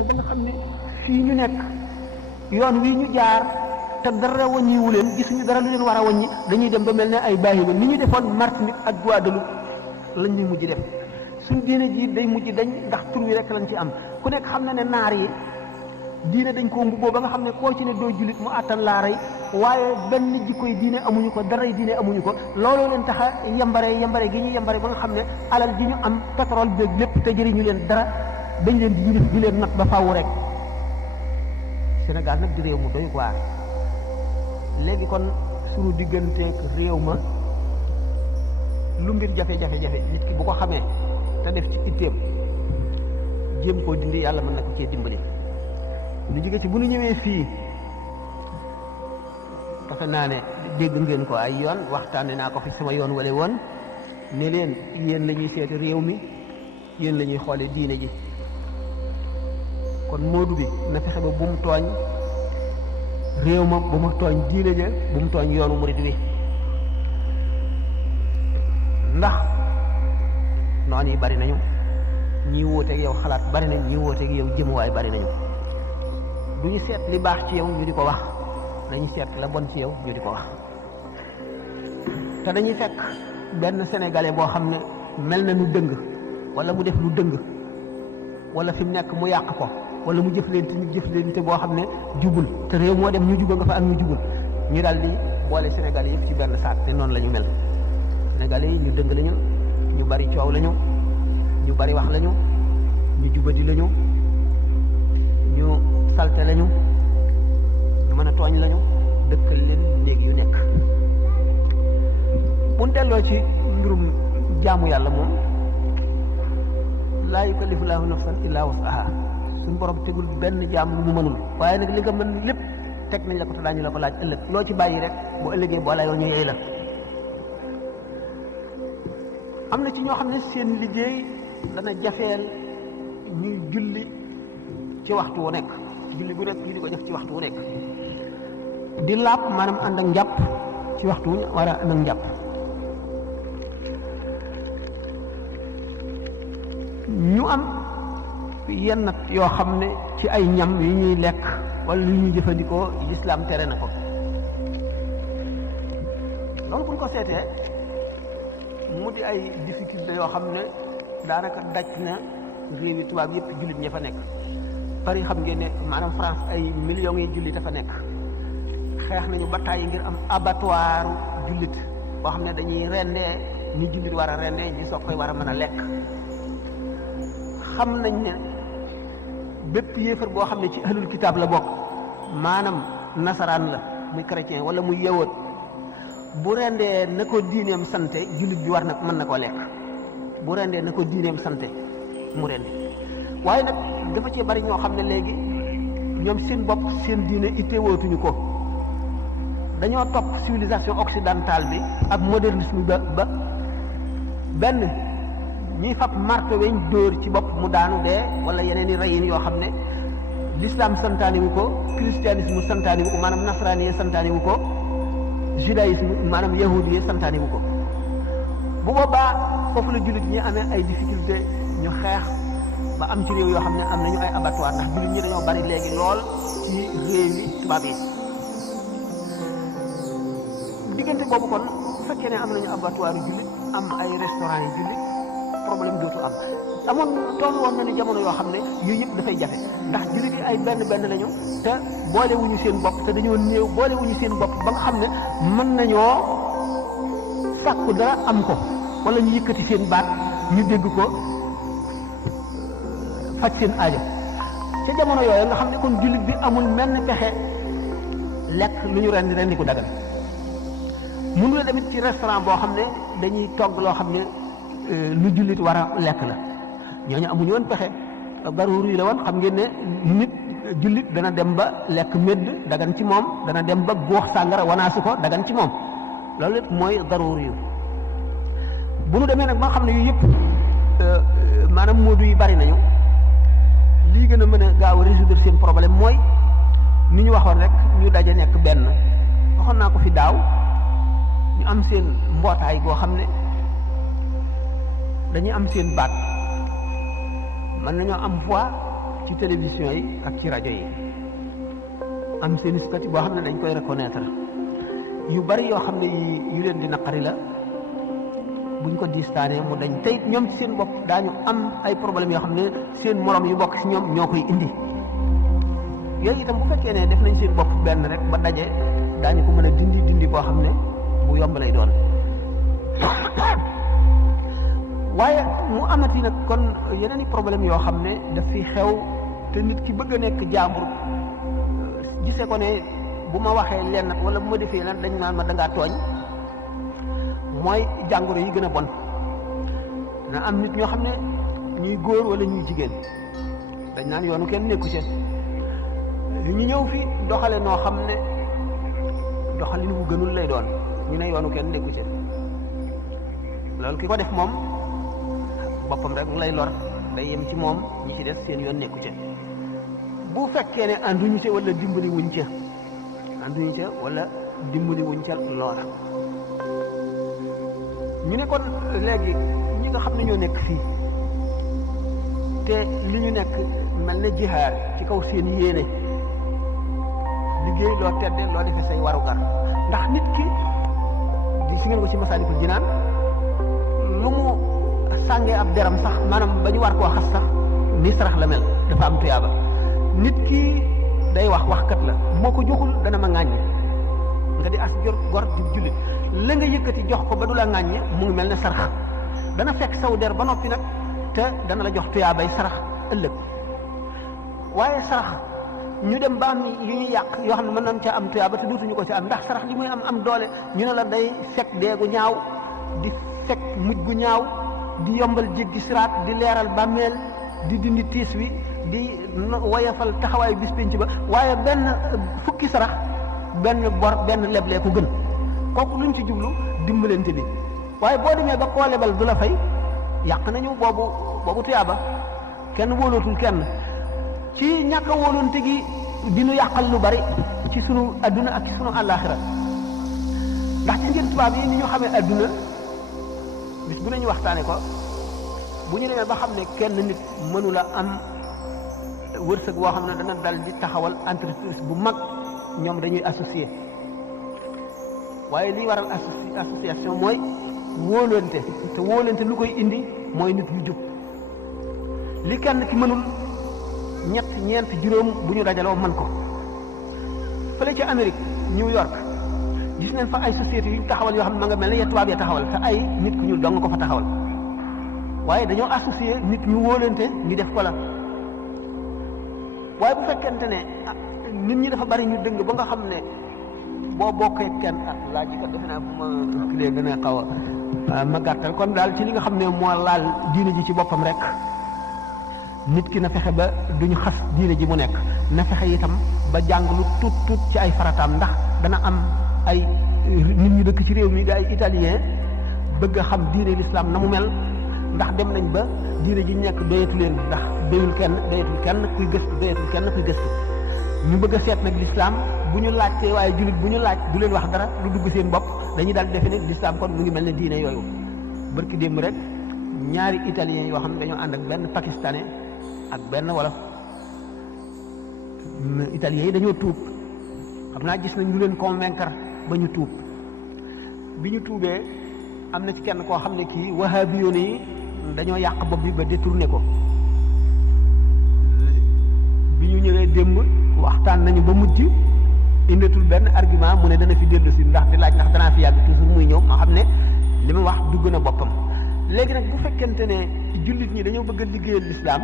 fexe ba nga xam ne fii ñu nekk yoon wii ñu jaar te dara wàññiwu leen gisuñu dara lu leen war a wàññi dañuy dem ba mel ne ay bàyyima ni ñu defoon Martinique ak Guadeloupe lañ ñuy mujj def suñ diine ji day mujj dañ ndax tur wi rek lañ ci am ku nekk xam na ne naar yi diine dañ koo mbubboo ba nga xam ne koo ci ne doo jullit mu àttan laa rey waaye benn jikkoy diine amuñu ko daray diine amuñu ko looloo leen tax a yambare gi ñu yambare ba nga xam ne alal ji ñu am pétrole beeg lépp te jëriñu leen dara dañ leen di yilif di leen nag ba faaw rek Sénégal nag di réew mu doy waar léegi kon suñu digganteeg réew ma lu mbir jafe-jafe nit ki bu ko xamee te def ci itteem jéem koo dindi yàlla mën na ko cee dimbali ñu jóge ci bu ñu ñëwee fii defe naa ne dégg ngeen ko ay yoon waxtaane naa ko fi sama yoon wala woon ne leen yéen la ñuy seeti réew mi yéen la ñuy xoole diine ji kon moodu bi na fexe ba bu mu tooñ réew ma bu mu tooñ diine ja bu mu tooñ yoonu murid wi ndax noonu yi bari nañu ñii wóoteeg yow xalaat bari nañ ñii wóoteeg yow jëmuwaay bari nañu du ñu seet li baax ci yow ñu di ko wax dañuy seet la bon ci yow ñu di ko wax te dañuy fekk benn sénégalais boo xam ne mel na nu dëng wala mu def lu dëng wala fi mu nekk mu yàq ko wala mu jëflante boo xam ne jubul te réew moo dem ñu juba nga fa am ñu jubul ñu daal di boole sénégalais yëpp ci benn saak te noonu la ñu mel sénégalais yi ñu dëng lañu ñu bari coow lañu ñu bari wax lañu ñu jubadi lañu ñu salte lañu ñu mën a tooñ lañu dëkkal leen néeg yu nekk mun delloo ci mbirum jaamu yàlla moom laa yukallifu laahu nafsan illaa wus'ahaa suñ borom tegul benn jaam lu mu mënul waaye nag li nga mën lépp teg nañ la ko te daañu la ko laaj ëllëg loo ci bàyyi rek bu ëllëgee boo layoo ñu yey la am na ci ñoo xam ne seen liggéey dana jafeel ñuy julli ci waxtu wu nekk julli bu nekk ñu di ko def ci waxtu wu nekk di laab maanaam ànd ak njàpp ci waxtu wu war a ànd ak njàpp ñu am yenn nag yoo xam ne ci ay ñam yu ñuy lekk wala yu ñuy jëfandikoo lislaam tere na ko loolu buñ ko seetee mu di ay difficulté yoo xam ne daanaka daj na réewi tubaab yëpp jullit ña fa nekk Paris xam ngeen ne maanaam France ay millions yi jullit a fa nekk xeex nañu ba tàyyi ngir am abattoir jullit boo xam ne dañuy rendee ni jullit war a rendee ñi soog koy war a mën a lekk xam nañ ne bépp yéefar boo xam ne ci ahlul kitaab la bokk maanaam nasaraan la muy chrétien wala muy yawut bu rendee na ko diineem sante jullit bi war na mën na koo lekk bu rendee na ko diineem sante mu rendi waaye nag dafa cee bari ñoo xam ne léegi ñoom seen bopp seen diine ittewootuñu ko dañoo topp civilisation occidentale bi ak modernisme ba benn ñuy fab marto weñ dóor ci bopp mu daanu dee wala yeneen i reyin yoo xam ne l'islam santaani wu ko christianisme santaani wu ko maanaam nasraani yi santaani wu ko judaïsme maanaam yahudi yi santaani wu ko bu boobaa foofu la jullit ñi amee ay difficulté ñu xeex ba am ci réew yoo xam ne am nañu ay abattoir ndax jullit ñi dañoo bari léegi lool ci réew yi tubaab yi diggante boobu kon bu fekkee ne am nañu abattoir yu jullit am ay restaurant yu jullit problème dootu am amoon toll woon na ni jamono yoo xam ne yooyu yëpp dafay jafe ndax jullit yi ay benn lañu te boolewuñu seen bopp te dañoo néew boolewuñu seen bopp ba nga xam ne mën nañoo sàkku dara am ko wala ñu yëkkati seen baat ñu dégg ko faj seen aajo ca jamono yooyu nga xam ne kon jullit bi amul menn pexe lekk lu ñu rendi ko dagal mënu la demit ci restaurant boo xam ne dañuy togg loo xam ne lu jullit war a lekk la ñooñu amuñu woon pexe baruur yi la woon xam ngeen ne nit jullit dana dem ba lekk médd dagan ci moom dana dem ba góox sàngara wanaasu ko dagan ci moom loolu lépp mooy daruur yu bu nu demee nag ba nga xam ne yu yëpp maanaam moodu yi bari nañu lii gën a mën a gaaw a résoudre seen problème mooy ni ñu waxoon rek ñu daje nekk benn waxoon naa ko fi daaw ñu am seen mbootaay goo xam ne dañuy am seen baat mën nañoo am voix ci télévision yi ak ci rajo yi am seen statut boo xam ne dañ koy reconnaître yu bari yoo xam ne yu leen di naqari la buñ ko distaanee mu dañ tey ñoom ci seen bopp daañu am ay problèmes yoo xam ne seen morom yu bokk ci ñoom ñoo koy indi yooyu itam bu fekkee ne def nañ seen bopp benn rek ba daje daañu ko mën a dindi boo xam ne bu yomb lay doon waaye mu amati nag kon yeneen i problème yoo xam ne daf fi xew te nit ki bëgg a nekk jaambur gisee ko ne bu ma waxee lenn wala bu ma defee lan dañ naan ma dangaa tooñ mooy jàngoro yi gën a bon dana am nit ñoo xam ne ñuy góor wala ñuy jigéen dañ naan yoonu kenn nekku ci ñu ñëw fi doxale noo xam ne doxalin bu gënul lay doon ñu ne yoonu kenn nekku ci loolu ki ko def moom boppam rek lay lor day yem ci moom ñi ci des seen yoon nekku ci bu fekkee ne ànduñu ca wala dimbali wuñ ca ànduñu ca wala dimbali wuñ ca loola ñu ne kon léegi ñi nga xam ne ñoo nekk fii te li ñu nekk mel ne jihaar ci kaw seen yéene liggéey loo tedde loo defee say warugar ndax nit ki di si ngeen ko ci Masaalikul Jinaan lu mu sàngee ab deram sax maanaam ba ñu war koo xas sax ni sarax la mel dafa am tuyaaba nit ki day waxkat la moo ko joxul dana ma ŋàññe nga di as gor di jullit la nga yëkkati jox ko ba du la ŋàññe mu ngi mel ne sarax dana fekk saw der ba noppi nag te dana la jox tuyaabay sarax ëllëg waaye sarax ñu dem ba am yu ñuy yàq yoo xam ne mën nañ ca am tuyaaba te dootuñu ko ci am ndax sarax li muy am doole ñu ne la day fekk deegu ñaaw di fekk mujj gu ñaaw di yombal jéggi siraat di leeral bàmmeel di dindi tiis wi di woyafal taxawaayu bis penc ba waaye benn fukki sarax benn bor benn leblee ko gën kooku luñ ci jublu dimbalante bi waaye boo demee ba koo lebal du la fay yàq nañu boobu tuyaaba kenn wóolootul kenn ci ñàkk a wóolonte gi di nu yàqal lu bari ci sunu adduna ak ci sunu àllaaxira ndax ci ngeen tubaab yi ni ñu xamee adduna bis bu nañu waxtaane ko bu ñu demee ba xam ne kenn nit mënula am wërsëg boo xam ne dana dal di taxawal entreprise bu mag ñoom dañuy associé waaye liy waral association mooy wóolante te wóolante lu koy indi mooy nit ñu jub li kenn ki mënul ñett ñeent juróom bu ñu dajaloo mën ko fële ci Amérique New York gis nañ fa ay sociétés yu taxawal yoo xam ne ma nga mel ne ya tubaab ya taxawal te ay nit ku ñuul dong ko fa taxawal waaye dañoo associé nit ñu wóolante ñu def ko la waaye bu fekkente ne nit ñi dafa bari ñu dëng ba nga xam ne boo bokkee kenn laaj yi kat defe naa bu ma kilee gën a xaw a ma gàttal kon daal ci li nga xam ne moo laal diine ji ci boppam rek nit ki na fexe ba duñu xas diine ji mu nekk na fexe itam ba jàng lu tuut ci ay farataam ndax dana am ay nit ñu dëkk ci réew mi di ay italien bëgg a xam diine l'islam na mu mel ndax dem nañ ba diine ji nekk doyatu leen ndax doyul kenn kuy gëstu ñu bëgg a seet nag l'islam bu ñu laajtee waaye jullit bu ñu laaj du leen wax dara lu dugg seen bopp dañuy daal defe ne l'islam kon mu ngi mel ne diine yooyu barki démb rek ñaari italien yoo xam ne dañoo ànd ak benn pakistanais ak benn wolof italien yi dañoo tuub xam naa gis nañ lu leen convaincre ba ñu tuub bi ñu tuubee am na ci kenn koo xam ne kii wahabiyoon yi dañoo yàq bopp bi ba détourné ko bi ñu ñëwee démb waxtaan nañu ba mujj indatul benn argument mu ne dana fi dellu si ndax di laaj ndax danaa fi yàgg toujours muy ñëw ma xam ne li ma wax dugg na boppam léegi nag bu fekkente ne jullit ñi dañoo bëgg a liggéeyal lislaam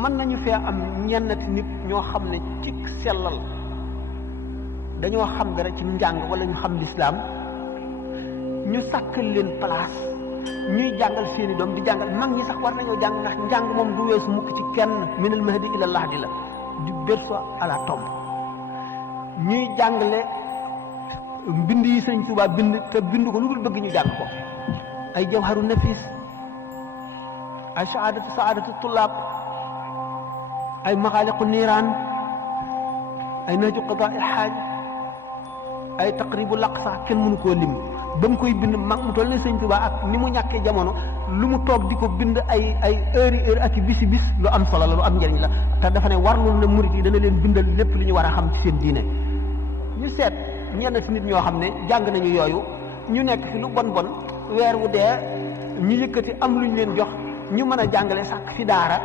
mën nañu fee am ñennati nit ñoo xam ne ci sellal dañoo xam dara ci njàng wala ñu xam lislaam ñu sàkkal leen place ñuy jàngal seeni doom di jàngal mag ñi sax war nañoo jàng ndax njàng moom du weesu mukk ci kenn minal mahdi ila lahdi la du berceau à la tombe ñuy jàngale mbind yi Sëriñ Tuubaa bind te bind ko lu dul bëgg ñu jàng ko ay jawharu nafis ay saadatu tullaab ay maxaaliqu niiraan ay nahju qadaa il xaaj ay taqribu laqsa kenn mënu koo lim ba mu koy bind mag mu toll ne sëñ Tuubaa ak ni mu ñàkkee jamono lu mu toog di ko bind ay heure ak i bisi bis lu am solo la lu am njëriñ la te dafa ne warlul na murit yi dana leen bindal lépp li ñu war a xam ci seen diine. ñu seet ñenn ci nit ñoo xam ne jàng nañu yooyu ñu nekk fi lu bon bon weer wu dee ñu yëkkati am lu ñu leen jox ñu mën a jàngale sàkk fi daara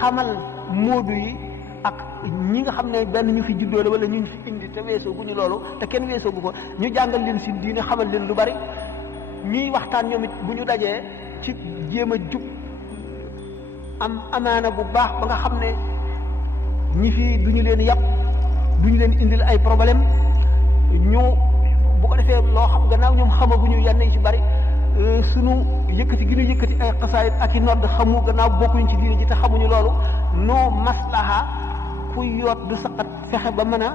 xamal moodu yi ak ñi nga xam ne benn ñu fi juddoo la wala ñu fi indi te weesoo gu ñu loolu te kenn weesoo gu ko ñu jàngal leen si diine xamal leen lu bari ñuy waxtaan ñoom it bu ñu dajee ci jéem a jub am amaana bu baax ba nga xam ne ñi fi duñu leen yàpp duñu leen indil ay problème ñu bu ko defee loo xam gannaaw ñoom xamaguñu yenn yi ci bari sunu yëkkati gi ñu yëkkati ay xasaayit ak i nodd xamu gannaaw bokkuñ ci diine ji te xamuñu loolu noo maslaha fu yoot du saqat fexe ba mën a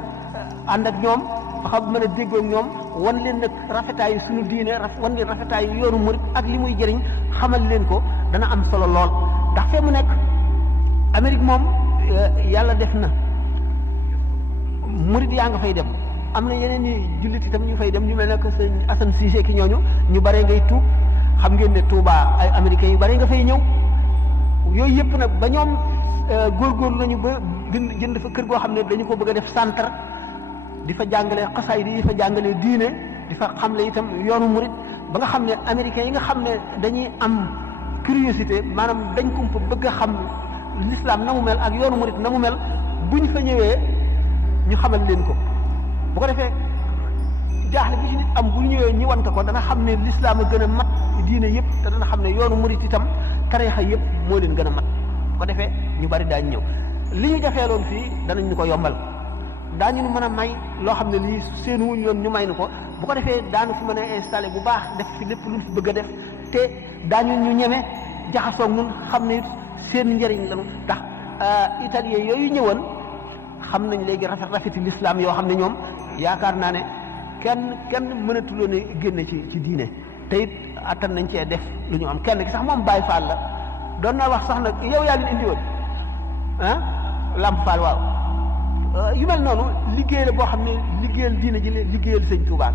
ànd ak ñoom fexe ba mën a déggoo ak ñoom wan leen nag rafetaayu sunu diine wan leen rafetaayu yoonu murit ak li muy jëriñ xamal leen ko dana am solo lool ndax fee mu nekk Amérique moom yàlla def na murit yaa nga fay dem am na yeneen ñi jullit itam ñu fay dem ñu mel ne que sëñ Assane Cissé ki ñooñu ñu bare ngay tuub xam ngeen ne Touba ay américains yu bare nga fay ñëw yooyu yëpp nag ba ñoom góorgóorlu nañu ba jënd fa kër goo xam ne dañu ko bëgg a def centre di fa jàngale xasaay di fa jàngale diine di fa xamle itam yoonu murit ba nga xam ne américains yi nga xam ne dañuy am curiosité maanaam dañ ko bëgg a xam l'islam na mu mel ak yoonu murit na mu mel bu ñu fa ñëwee ñu xamal leen ko bu ko defee jaaxle bi ci nit am bu ñu ñëwee ñu wante ko dana xam ne l'islam a gën a mat diine yëpp te dana xam ne yoonu murit itam tariixa yëpp moo leen gën a mat bu ko defee ñu bari daañu ñëw li ñu jafeeloon fii danañ ñu ko yombal daañu mën a may loo xam ne lii seen wuñ yoon ñu may nu ko bu ko defee daanu fi mën a installé bu baax def fi lépp luñ fi bëgg a def te daañu ñu ñeme jaxasoog ñun xam ne seen njëriñ lañu ndax italien yooyu ñëwoon xam nañ léegi rafeti l'islam yoo xam ne ñoom yaakaar naa ne kenn mënatuloo ne génne ci diine te it attan nañ cee def lu ñu am kenn ki sax moom Baye Fall la doon naa wax sax nag yow yaa leen indi woon ah Lamp Fall waaw yu mel noonu liggéey la boo xam ne liggéeyal diine ji liggéeyal sëñ Touba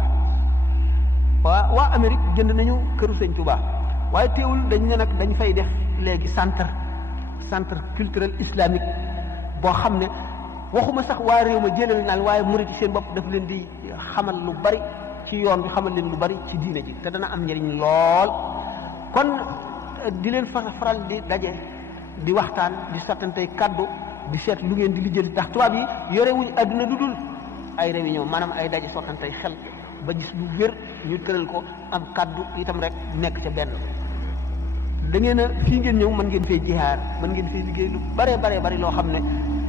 waa Amérique jënd nañu këru sëñ Touba waaye teewul dañ ne nag dañ fay def léegi centre culturel islamique boo xam ne waxuma sax waa réew ma jëlal naan waaye murit yi seen bopp daf leen di xamal lu bari ci yoon bi xamal leen lu bari ci diine ji te dana am njëriñ lool kon di leen faral di daje di waxtaan di sottantey kaddu di seet lu ngeen di lijjanti ndax tubaab yi yorewuñ adduna lu dul ay réunion maanaam ay daje sottantey xel ba gis lu wér ñu tëral ko am kaddu itam rek nekk ca benn da ngeen a fii ngeen ñëw mën ngeen fee jihaar mën ngeen fee liggéey lu bare bari loo xam ne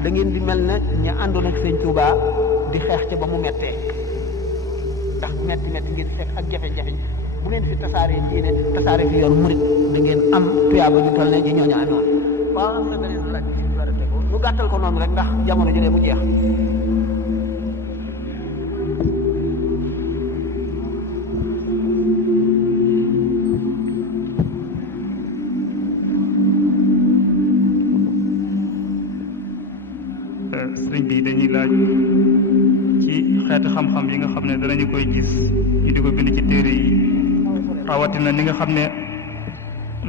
da ngeen di mel ne ña àndoon ak sëñ Touba di xeex ca ba mu mettee ndax metti ngeen fekk ak jafe-jafe bu ngeen fi tasaaree diine tasaaree fi yoon murit da ngeen am tuyaaba ju toll ne ji ñooñu amoon waaw am na beneen laaj bi si war a tegu ñu gàttal ko noonu rek ndax jamono jëlee mu jeex sëriñ bi dañuy laaj ci xeeti xam-xam yi nga xam ne danañu koy gis ñu di ko bind ci téere yi rawatina ni nga xam ne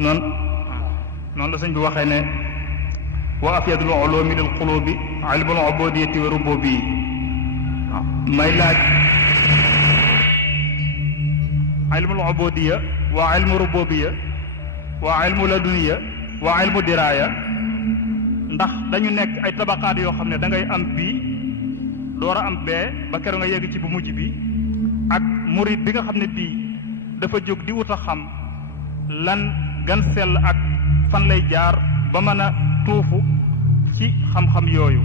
noonu la sëñ bi waxee ne wa afyadul ulumi lil qulubi ilmul ubudiyati wa rububi may laaj ilmul ubudiya wa ilmu rububiya wa ilmu laduniya wa ilmu diraya ndax dañu nekk ay tabaqaat yoo xam ne da ngay am bii door a am bee ba keroog nga yegg ci bu mujj bi ak murid bi nga xam ne bii dafa jóg di wut a xam lan gan sell ak fan lay jaar ba mën a tuufu ci xam-xam yooyu.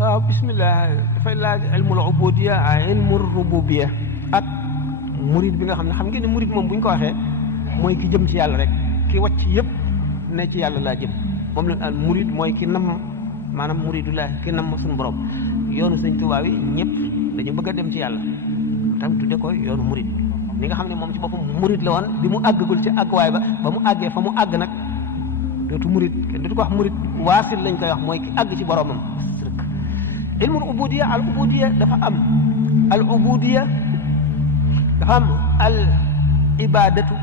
waaw bismillah dafay laaj ilmul ubudiya ak ilmul rububiya ak murid bi nga xam ne xam ngeen ne murid moom bu ñu ko waxee mooy ki jëm ci yàlla rek ki wàcc yëpp ne ci yàlla laa jëm moom la al murid mooy ki nam maanaam muridullah ki nam suñu borom yoonu sëñ Tuubaa yi ñëpp dañu bëgg a dem ci yàlla tam tudde ko yoonu murid ni nga xam ne moom ci boppam murid la woon bi mu àggagul ci àgguwaay ba mu àggee fa mu àgg nag dootu murid kenn dootu ko wax murid waasil lañ koy wax mooy ki àgg ci boromam ilmul ubudiya al ubudiya dafa am al ubudiya dafa am al ibadatu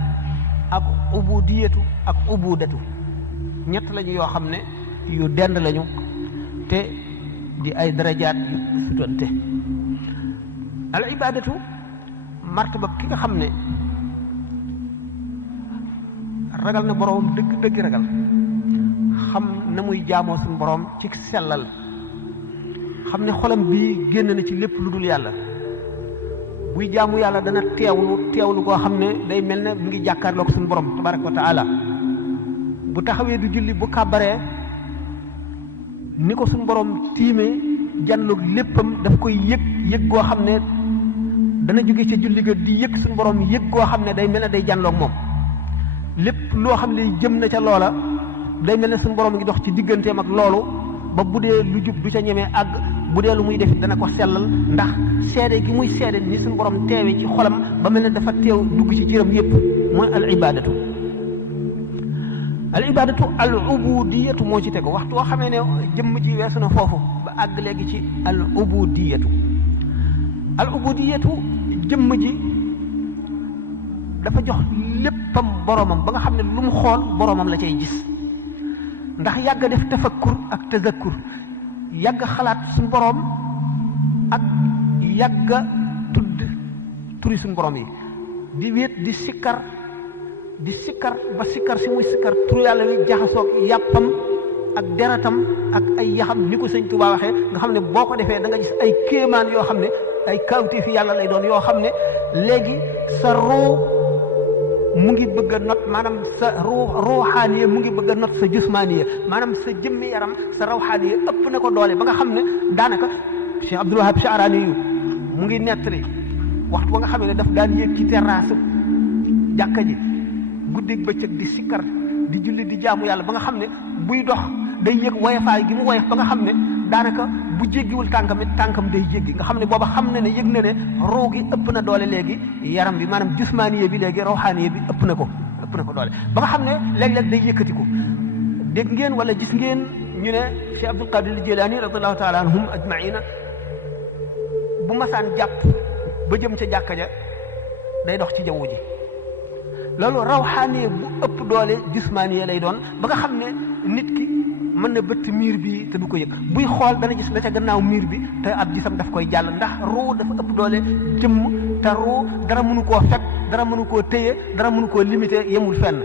ak ubudiyatu ak ubudatu ñett lañu yoo xam ne yu dend lañu te di ay darajaat yu sutante al ibadatu martaba ki nga xam ne ragal na boroom dëgg ragal xam na muy jaamoo suñu boroom ci sellal xam ne xolam bii génn na ci lépp lu dul yàlla buy jaamu yàlla dana teewlu koo xam ne day mel ne mu ngi jàkkaarloog suñu borom tabaraka wa taala bu taxawee du julli bu kàbbaree ni ko suñu borom tiimee janloog léppam daf koy yëg goo xam ne dana jóge ca julli ga di yëg suñu borom yëg goo xam ne day mel ne day janloog moom lépp loo xam ne jëm na ca loola day mel ne suñu borom ngi dox ci digganteem ak loolu ba bu dee lu jub du ca ñemee àgg bu dee lu muy def dana ko sellal ndax seede gi muy seede ni suñu borom teewee ci xolam ba mel ne dafa teew dugg ci cëram yépp mooy al ibadatu al ubudiyatu moo ci tegu waxtu woo xamee ne jëmm ji weesu na foofu ba àgg léegi ci al ubudiyatu jëmm ji dafa jox léppam boromam ba nga xam ne lu mu xool boromam la cay gis ndax yàgg a def tafakkur ak tazakkur yàgg xalaat suñu borom ak yàgg a tudd turi suñu borom yi di wéet di sikkar ba sikkar si muy sikkar turu yàlla wi jaxasoog yàppam ak deratam ak ay yaxam ni ko sëñ Tuubaa waxee nga xam ne boo ko defee da nga gis ay kéemaan yoo xam ne ay kawti fi yàlla lay doon yoo xam ne léegi sa ruu mu ngi bëgg a not maanaam sa ruuxaaniya mu ngi bëgg a not sa jusmaaniya maanaam sa jëmmi yaram sa rawxaaniya ëpp na ko doole ba nga xam ne daanaka Cheikh Abdul Wahab Sha'rani yu mu ngi nettali waxtu ba nga xam ne daf daan yéeg ci terrasse jàkka ji guddeeg bëccëg di sikkar di julli di jaamu yàlla ba nga xam ne buy dox day yëg woyofaay gi mu woyof ba nga xam ne daanaka bu jéggiwul tànkam it tànkam day jéggi nga xam ne booba xam na ne yëg na ne ruu gi ëpp na doole léegi yaram bi maanaam jusmaaniye bi léegi rawxaaniye bi ëpp na ko doole ba nga xam ne léeg-léeg day yëkkatiku dégg ngeen wala gis ngeen ñu ne Cheikh Abdul Qadir Jilani radiyallahu taala anhum ajmaina bu masaan jàpp ba jëm ca jàkka ja day dox ci jaww ji loolu rawxaaniye bu ëpp doole jusmaaniye lay doon ba nga xam ne nit ki mën na bëtt miir bi te du ko yëg buy xool dana gis la ca gannaaw miir bi te ab gisam daf koy jàll ndax ruu dafa ëpp doole jëmm te ruu dara mënu koo fekk dara mënu koo téye dara mënu koo limité yemul fenn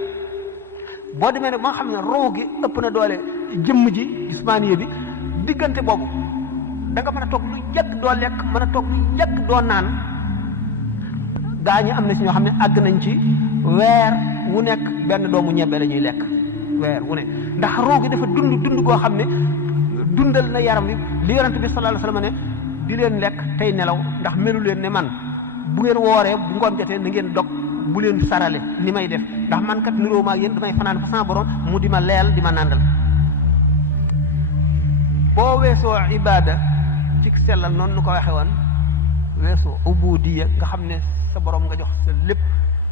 boo demee nag ba nga xam ne ruu gi ëpp na doole jëmm ji ismaaniye bi diggante boobu da nga mën a toog lu yàgg doo lekk mën a toog lu yàgg doo naan gaa ñi am na si ñoo xam ne àgg nañ ci weer wu nekk benn doomu ñebbe la ñuy lekk weer wu ne ndax ruu gi dafa dund goo xam ne dundal na yaram bi li yonent bi sallallahu alayhi wasallam ne di leen lekk tey nelaw ndax melu leen ne man bu ngeen wooree bu ngoon jotee na ngeen dog bu leen sarale ni may def ndax man kat niroo maa yéen damay fanaan fa sama borom mu di ma leel di ma nàndal boo weesoo ibada ci sellal noonu nu ko waxe woon weesoo ubudiya nga xam ne sa borom nga jox sa lépp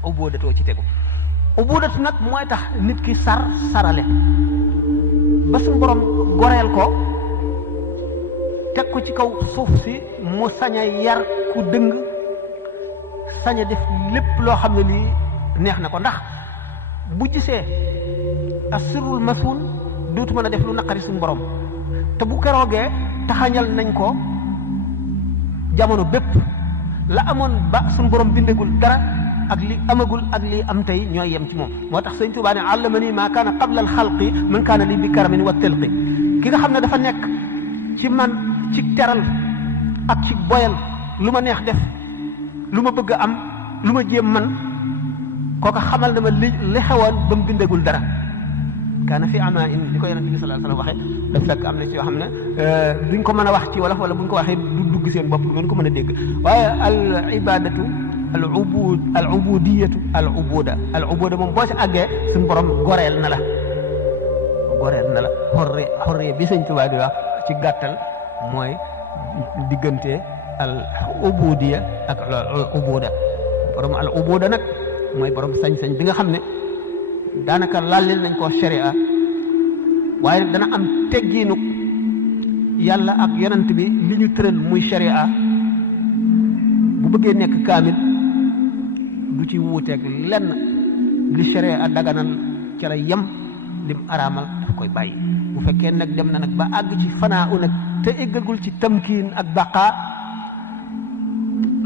ubudatoo ci tegu ubudatu nag mooy tax nit ki sarale ba suñu borom goreel ko teg ko ci kaw suuf si mu sañ a yar ku dëng sañ a def lépp loo xam ne lii neex na ko ndax bu gisee asirul masul dootu mën a def lu naqari suñu borom te bu keroogee taxañal nañ ko jamono bépp la amoon ba suñu borom bindagul dara ak li amagul ak li am tey ñooy yem ci moom moo tax sëñ Tuubaa ne allamani maa kaana qabla alxalqi man kaana li bi karamin wa tilqi ki nga xam ne dafa nekk ci man ci teral ak ci boyal lu ma neex def lu ma bëgg a am lu ma jéem man kooka xamal na ma li xewoon ba mu bindagul dara kaana fi ama in li ko yonent bi sallallahu alayhi wasallam waxee daf fekk am na ci yoo xam ne duñ ko mën a wax ci wolof wala buñ ko waxee du dugg seen bopp duñ ko mën a dégg waaye al ibadatu al ubudiyatu al ubuda moom boo ci àggee suñu borom goreel na la xorre bi sëñ Tuubaa di wax ci gàttal mooy diggante al ubudiya ak al ubuda borom al ubuda nag mooy borom sañ-sañ bi nga xam ne daanaka lallil nañ koo sharia waaye dana am teggiinu yàlla ak yonent bi li ñu tëral muy sharia bu bëggee nekk kaamil du ci wuuteeg lenn li sharia daganal ca la yem lim araamal daf koy bàyyi bu fekkee nag dem na nag ba àgg ci fanaa u nag te eggagul ci tamkiin ak baqaa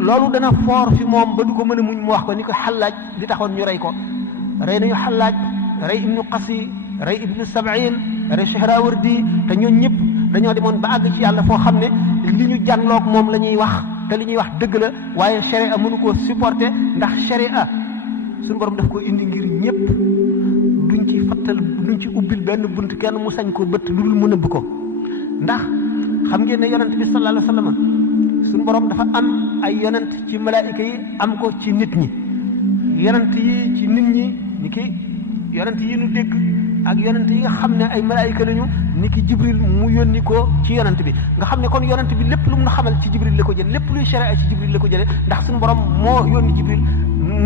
loolu dana foor fi moom ba du ko mën a muñ mu wax ko ni ko Xallaaj li taxoon ñu rey ko rey nañu Xallaaj rey ibnu Qasi rey ibnu Sab'in rey Shahrawardi te ñooñu ñëpp dañoo demoon ba àgg ci yàlla foo xam ne li ñu jànloog moom la ñuy wax te li ñuy wax dëgg la waaye sharia mënu koo supporter ndax sharia suñu borom daf ko indi ngir ñëpp duñ ci fattal duñ ci ubbil benn bunt kenn mu sañ ko bëtt lu dul mu nëbb ko ndax xam ngeen ne yonent bi sallallahu alayhi wa sallam suñu borom dafa am ay yonent ci malaayika yi am ko ci nit ñi yonent yi ci nit ñi ni ki yonent yi nu dégg ak yonent yi nga xam ne ay malaayika lañu ni ki jibril mu yónni ko ci yonent bi nga xam ne kon yonent bi lépp lu mu xamal ci jibril la ko jële lépp luy sharia ci jibril la ko jële ndax suñu borom moo yónni jibril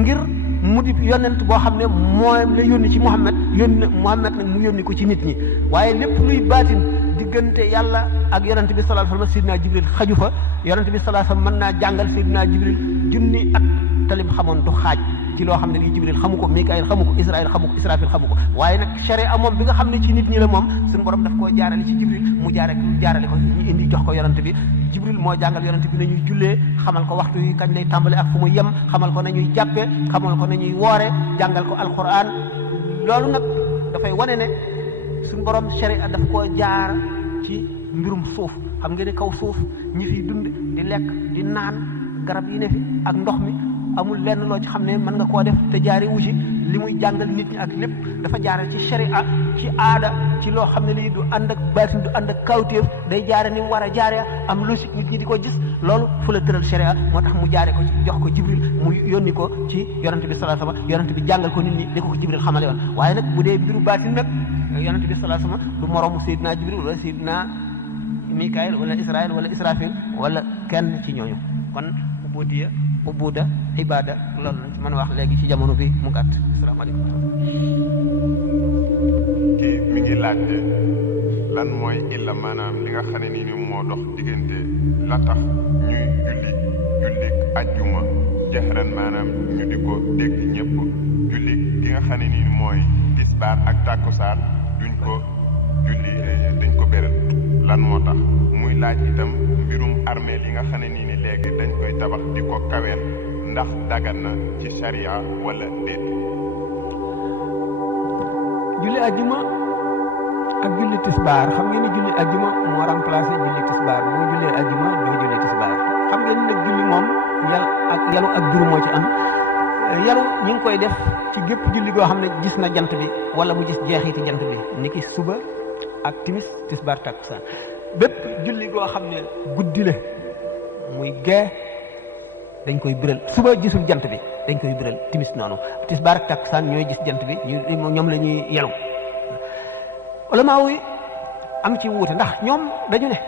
ngir mu di yonent boo xam ne moo la yónni ci Muhammad Muhammad nag mu yónni ko ci nit ñi waaye lépp luy baatin diggante yàlla ak yonent bi sallallahu alayhi wasallam Seydina Jibril xaju fa yonent bi sallallahu alayhi wasallam mën naa jàngal Seydina Jibril junni at talim xamoon du xaaj ci loo xam ne lii Jibril xamu ko Mikaayil xamu ko Israël xamu ko Israfil xamu ko waaye nag sharia moom bi nga xam ne ci nit ñi la moom suñu borom daf koo jaarale ci Jibril mu jaarale ko ñu indi jox ko yonent bi Jibril moo jàngal yonent bi nañuy jullee xamal ko waxtu yi kañ lay tàmbale ak fu mu yem xamal ko nañuy jàppe xamal ko nañuy woore jàngal ko alquran loolu nag dafay wane ne suñu borom sharia daf koo jaar ci mbirum suuf xam ngeen ne kaw suuf ñi fiy dund di lekk di naan garab yi ne fi ak ndox mi amul lenn loo ci xam ne mën nga koo def te jaari wu ci li muy jàngal nit ñi ak lépp dafa jaare ci sharia ci aada ci loo xam ne lii du ànd ak baatin du ànd ak kawtéef day jaare ni mu war a jaare am logique nit ñi di ko gis loolu fu la tëral sharia moo tax mu jaare ko jox ko Jibril mu yónni ko ci yonent bi sallallahu alayhi wasallam yonent bi jàngal ko nit ñi di ko Jibril xamale woon waaye nag bu dee mbiru baatin nag yonent bi sallallahu alayhi wasallam du moroomu Seydina Jibril wala Seydina Mikaayil wala Israël wala Israfil wala kenn ci ñooñu kon ubuda ibada loolu lañ ci mën a wax léegi ci jamono bi mu gàtt asalaamaaleykum. kii mi ngi laajte lan mooy illa maanaam li nga xam ne nii moo dox diggante la tax ñuy julli ajjuma jahran maanaam ñu di ko dégg ñëpp julli gi nga xam ne nii mooy tisbaar ak tàkkusaan duñ ko julli dañ ko béral lan moo tax muy laaj itam mbirum armeel yi nga xam ne nii léegi dañ koy tabax di ko kaweel ndax dagan na ci sharia wala déet. julli ajjuma ak julli tisbaar xam ngeen ni julli ajjuma moo remplacé julli tisbaar moo jullee ajjuma doo julli tisbaar xam ngeen nag julli moom yalu ak jur moo ci am yalu ñu ngi koy def ci gépp julli goo xam ne gis na jant bi wala mu gis jeexiti jant bi niki suba ak timis tisbaar takkusaan bépp julli goo xam ne guddi la muy gee dañ koy biral suba gisul jant bi dañ koy biral timis noonu tisbaar ak takkusaan ñooy gis jant bi ñoom la ñuy yelu ulama yi am ci wuute ndax ñoom dañu ne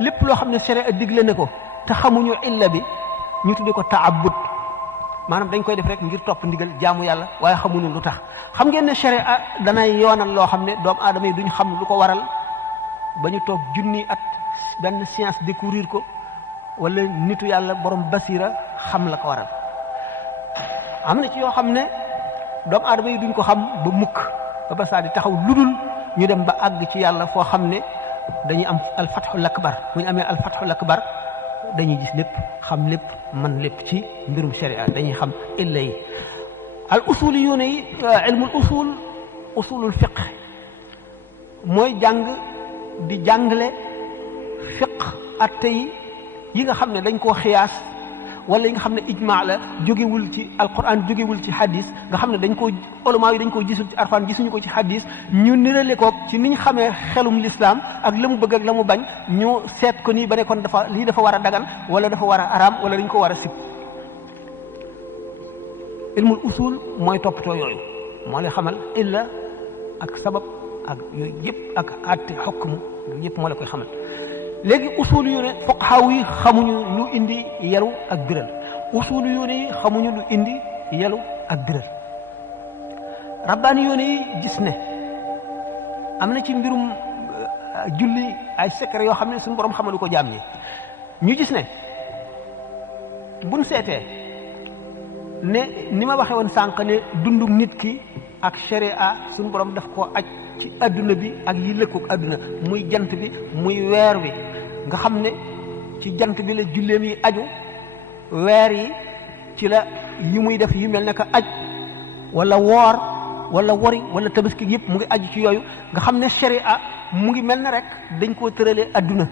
lépp loo xam ne sharia digle ne ko te xamuñu illa bi ñu tudde ko taabud maanaam dañ koy def rek ngir topp ndigal jaamu yàlla waaye xamuñu lu tax xam ngeen ne sharia danay yoonal loo xam ne doomu aadama yi duñ xam lu ko waral ba ñu toog junni at benn science découvrir ko wala nitu yàlla borom basira xam la ko waral am na ci yoo xam ne doomu aadama yi duñ ko xam ba mukk ba saa di taxaw ludul ñu dem ba àgg ci yàlla foo xam ne dañuy am alfatxul akbar bu ñu amee alfatxul akbar dañuy gis lépp xam lépp man lépp ci mbirum sharia dañuy xam illa yi al usul yu ne yi ilmul usulul fiq mooy jàng di jàngale fiq atte yi nga xam ne dañ koo xiyaas wala yi nga xam ne ijmaa la jógewul ci alquran jógewul ci hadis nga xam ne dañ koo ulama yi dañ koo gisul ci alquran gisuñu ko ci hadis ñu nirale ko ci niñ xamee xelum l'islam ak la mu bëgg ak la mu bañ ñu seet ko nii ba ne kon lii dafa war a dagan wala dafa war a araam wala dañ ko war a sib ilmul usul mooy toppatoo yooyu moo lay xamal illa ak sabab ak yooyu yëpp ak àtte xukmu yëpp moo la koy xamal léegi usul yu ne fuqahaa yi xamuñu lu indi yaru ak biral usulu yoon yi xamuñu lu indi yelu ak biral rabbaani yoon yi gis ne am na ci mbirum julli ay secret yoo xam ne suñu borom xamalu ko jaam ñi ñu gis ne buñ seetee ne ni ma waxee woon sànq ne dundu nit ki ak sharia suñu borom daf koo aj ci adduna bi ak yi lëkkoog adduna muy jant bi muy weer wi nga xam ne ci jant bi la julleem yi aju weer yi ci la yi muy def yu mel ne que aj wala woor wala wori wala tabaski yëpp mu ngi aju ci yooyu nga xam ne sharia mu ngi mel ne rek dañ koo tëralee adduna